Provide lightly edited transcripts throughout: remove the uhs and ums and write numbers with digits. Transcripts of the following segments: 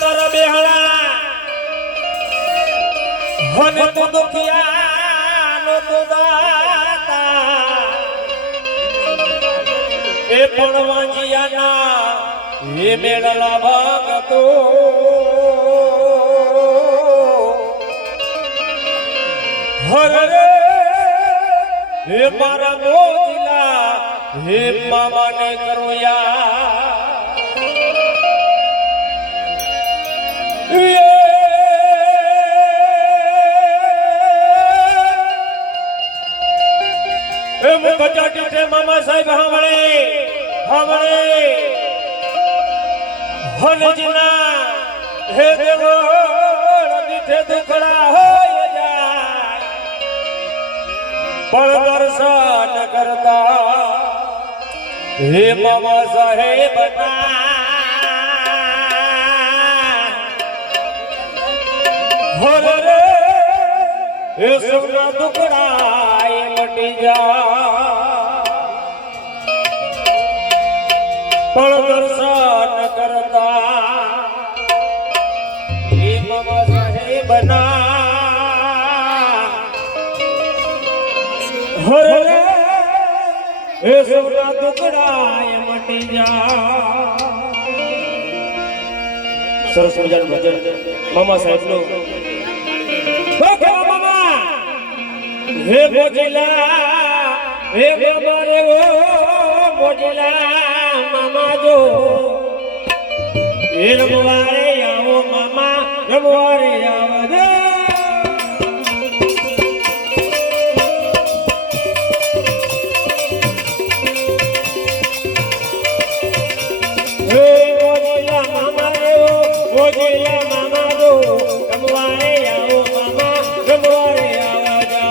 तर बेहड़ा होने तो दुखिया नो तो दाता ए पणवांजिया ना ये मेळला भगतो हरे हे मारा मोजिला हे मामा ने करो या मामा साहेब हमणे हनजना हे देवो दिठे दुखड़ा हो जाए पण दर्शन करता हे मामा साहेब ना हरे हे सोना दुखड़ा मटी जा पण दर्शन करता हे मामा साहेब ना हरे हे सोना दुखड़ा मटी जा सरस मजाનું ભજન મામા સાહેબનું मामा हे मोजिला हे हमारे वो मोजिला मामा जो हे रमवारे आओ मामा रमवारे आओ दे हे मोजिला मामा रे वो मोजिला मामा जो रमवारे आओ मामा रमवारे आओ जा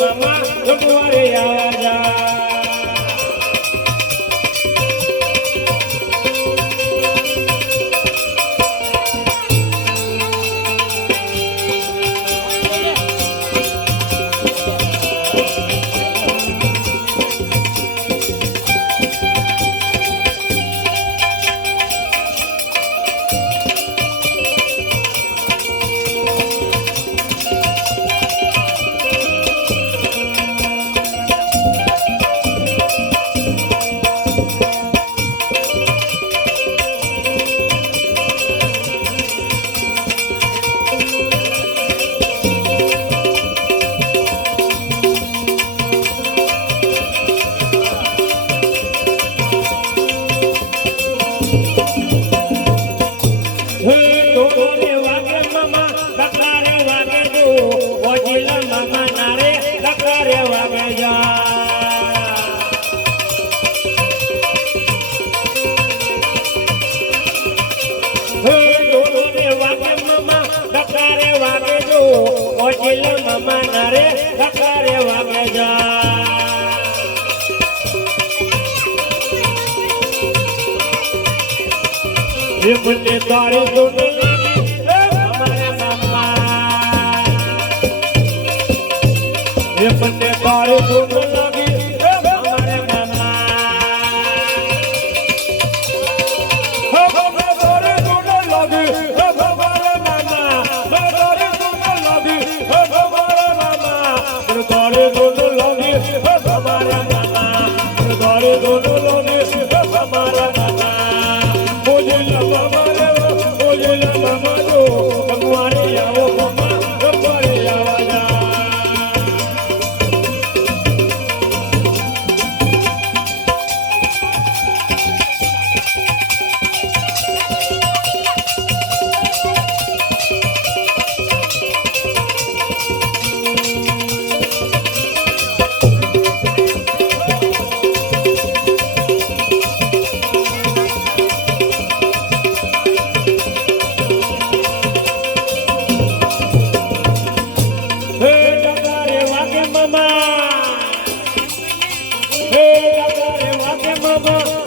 मामा હે ડોલે વાગે મામા ડકારે વાગે જો ઓજીલા મામા નારે ડકારે વાગે જા હે ડોલે વાગે મામા ડકારે વાગે જો ઓજીલા મામા નારે ડકારે વાગે જા ये बंदे तारे दोनों लगी हमारे मामा ये बंदे तारे दोनों लगी हमारे मामा हमारे तारे दोनों लगी हमारे मामा तारे दोनों लगी हमारे मामा तारे दोनों लगी हमारे मामा तारे दोनों लगी हमारे मामा मामा जो भगवाने आओ मामा भगवाने आवाजा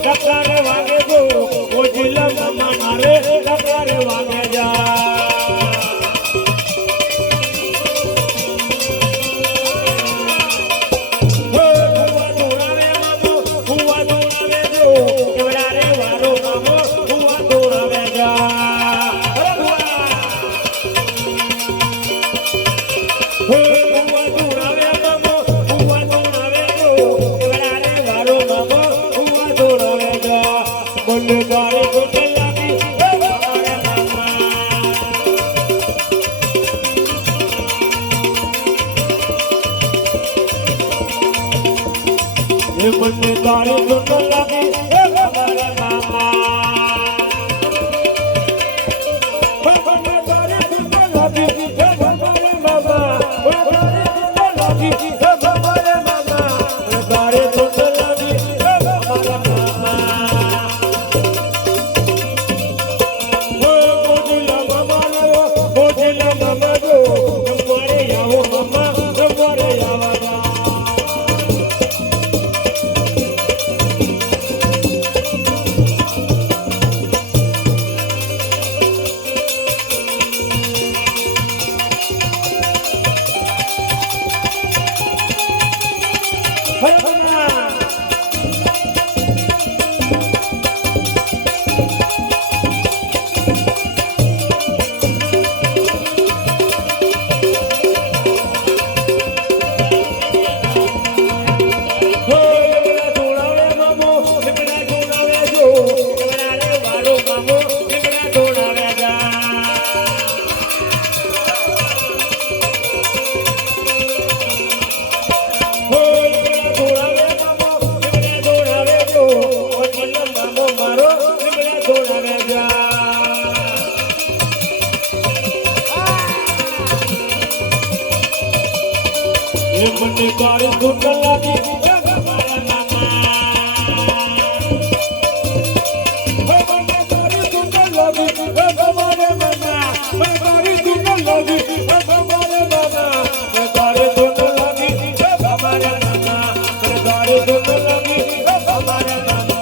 डकारे वागे जो ओजिला मामा नारे डकारे वागे जा हुआ दोड़ावे मामो हुआ दोड़ावे जो केवड़ारे वारो मामो हुआ दोड़ावे जा हुआ दोड़ावे मामो हुआ दोड़ावे जो केवड़ारे वारो मामो बोले गारे बोले लगी हमारे मामा ये बोले गारे बोले लगी हमारे मामा बोले गारे बोले लगी हमारे मामा बोले गारे बोले लगी हमारे मामा गारे बोले लगी हमारे मामा बंदे गाड़ी सुन लगी हमारे मामा बंदे गाड़ी सुन लगी हमारे मामा गाड़ी सुन लगी हमारे मामा गाड़ी सुन लगी हमारे मामा गाड़ी सुन लगी हमारे मामा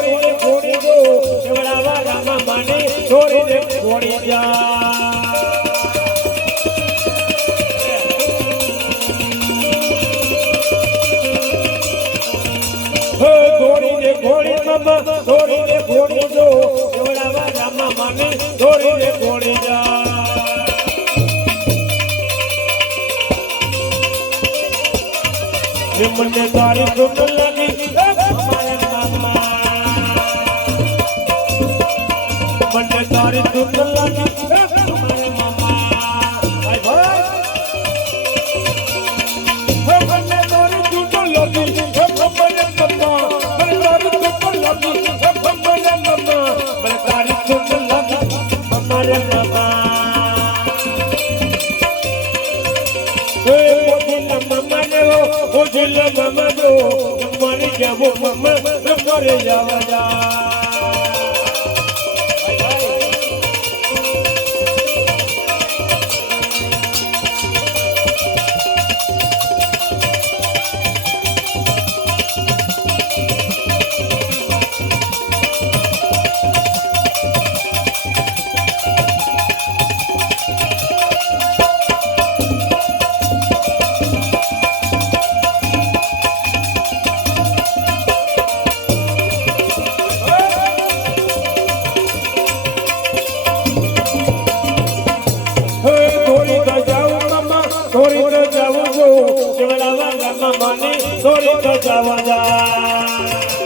દોરીને ઘોડી દો કેવડાવા રામા માને દોરીને ઘોડી જા ઘોડીને ઘોડી મામા દોરીને ઘોડી દો કેવડાવા રામા માને દોરીને ઘોડી જા મને તારી ધૂન લાગી અમારે મામા મને તારી ધૂન લાગી અમારે મામા ભાઈ ભાઈ મને તારી ધૂન લાગી અમારે મામા મને તારી ધૂન લાગી અમારે મામા મને તારી ધૂન લાગી અમારે મામા ઓજલા મામા જો મરી જાવો મામા મરે જાવા જા થોડી તો જાવું જો કેવડાવા રામા માને થોડી તો જાવા જા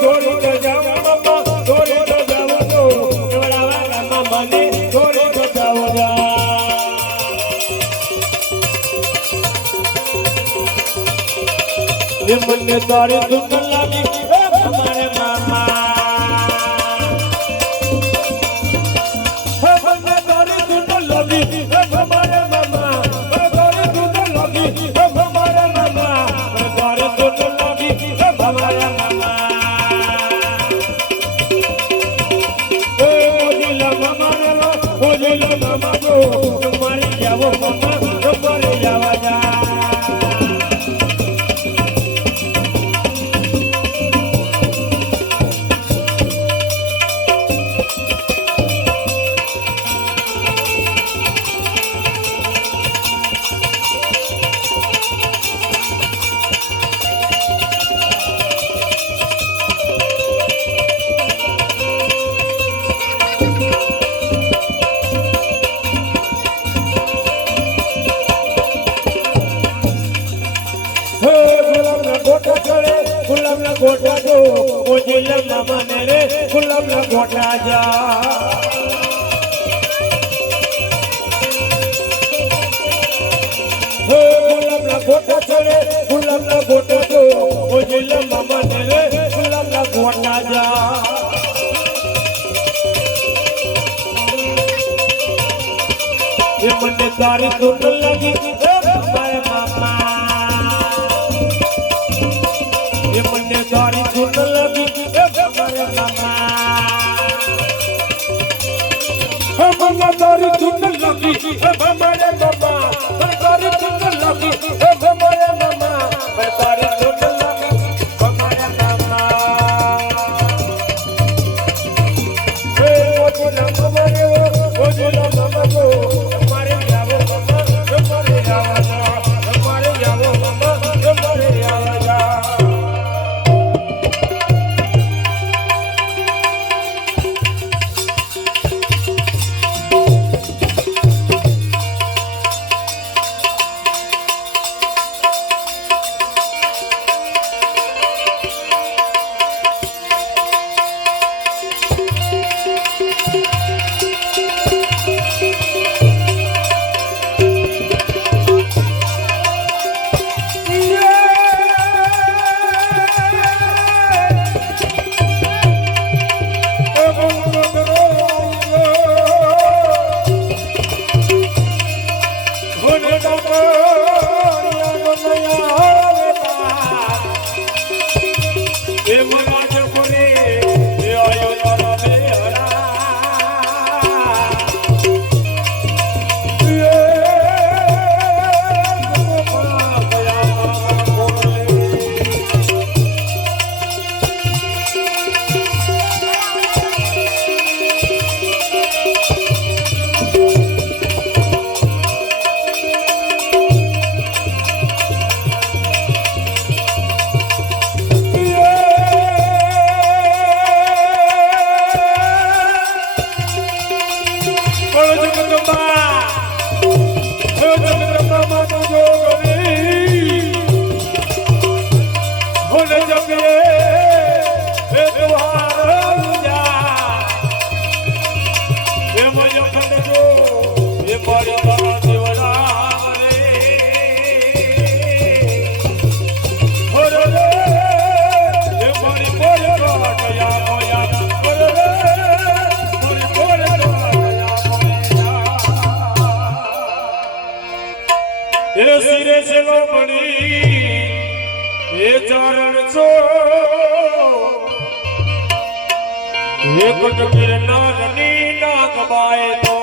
થોડી તો જાવું મામા થોડી તો જાવું જો કેવડાવા રામા માને થોડી તો જાવા જા મને તારી ધૂન લાગી અમારે મામા तुम्हारी जावो मामा तुम्हारे जावा जा गुलाम ना गोटा जो ओजिला मामा ने रे गुलाम ना गोटा जा हो गुलाम ना गोटा चले गुलाम ना गोटा जो ओजिला मामा ने रे गुलाम ना गोटा जा ये मने तारी धून लगी हमारे मामा ये मने तारी धून लगी हमारे मामा हमारे तारी धून लगी हमारे मामा तारी धून लगी हमारे मामा तारी धून लगी हमारे मामा हे ओजिला मामा रे ओजिला मामा को हमारे जावो मामा हमारे એ ચરણ છો એક જગીર નાની નાગ બાય તો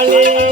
ખાલી